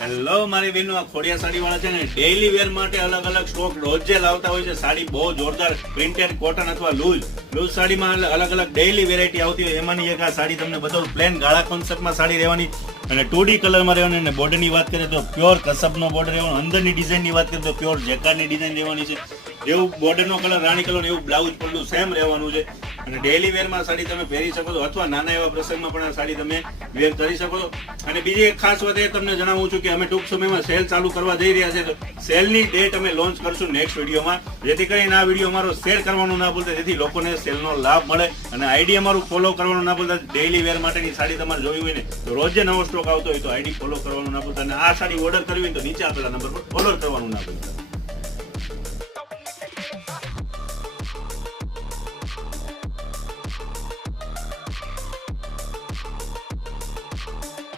Hello મારી બહેનો, આ ખોડિયા સાડી વાળા છે ને ડેઈલી વેર માટે અલગ અલગ સ્ટોક રોજે લાવતા હોય છે. સાડી બહુ જોરદાર પ્રિન્ટેડ કોટન અથવા લૂઝ સાડીમાં અલગ અલગ ડેઈલી વેરાયટી આવતી હોય. એમાંની એક આ સાડી તમને બધું પ્લેન ગાળા કોન્સેપ્ટમાં સાડી રહેવાની અને 2D કલરમાં રહેવાની. અને બોર્ડરની વાત કરીએ તો પ્યોર કસબનો બોર્ડર રહેવાનો. અંદરની ડિઝાઇનની વાત કરીએ તો પ્યોર જેકાર્ડની ડિઝાઇન રહેવાની છે. જેવું બોર્ડરનો કલર રાણી કલર એવું બ્લાઉઝ પડલું સેમ રહેવાનું છે. અને ડેઈલી વેરમાં સાડી તમે પહેરી શકો છો અથવા નાના એવા પ્રસંગમાં પણ આ સાડી તમે વેર કરી શકો છો. અને બીજી એક ખાસ વાત એ તમને જણાવું છું કે અમે ટૂંક સમયમાં સેલ ચાલુ કરવા જઈ રહ્યા છે. તો સેલની ડેટ અમે લોન્ચ કરશું નેક્સ્ટ વિડીયોમાં, જેથી કરીને આ વિડીયો અમારો શેર કરવાનું ના ભૂલતા, જેથી લોકોને સેલનો લાભ મળે. અને આઈડી અમારું ફોલો કરવાનું ના ભૂલતા. ડેઈલી વેર માટેની સાડી તમારે જોઈ હોય ને તો રોજે નવો સ્ટોક આવતો હોય તો આઈડી ફોલો કરવાનું ના ભૂલતા. અને આ સાડી ઓર્ડર કરવી હોય તો નીચે આપેલા નંબર પર ઓર્ડર કરવાનું ના ભૂલતા.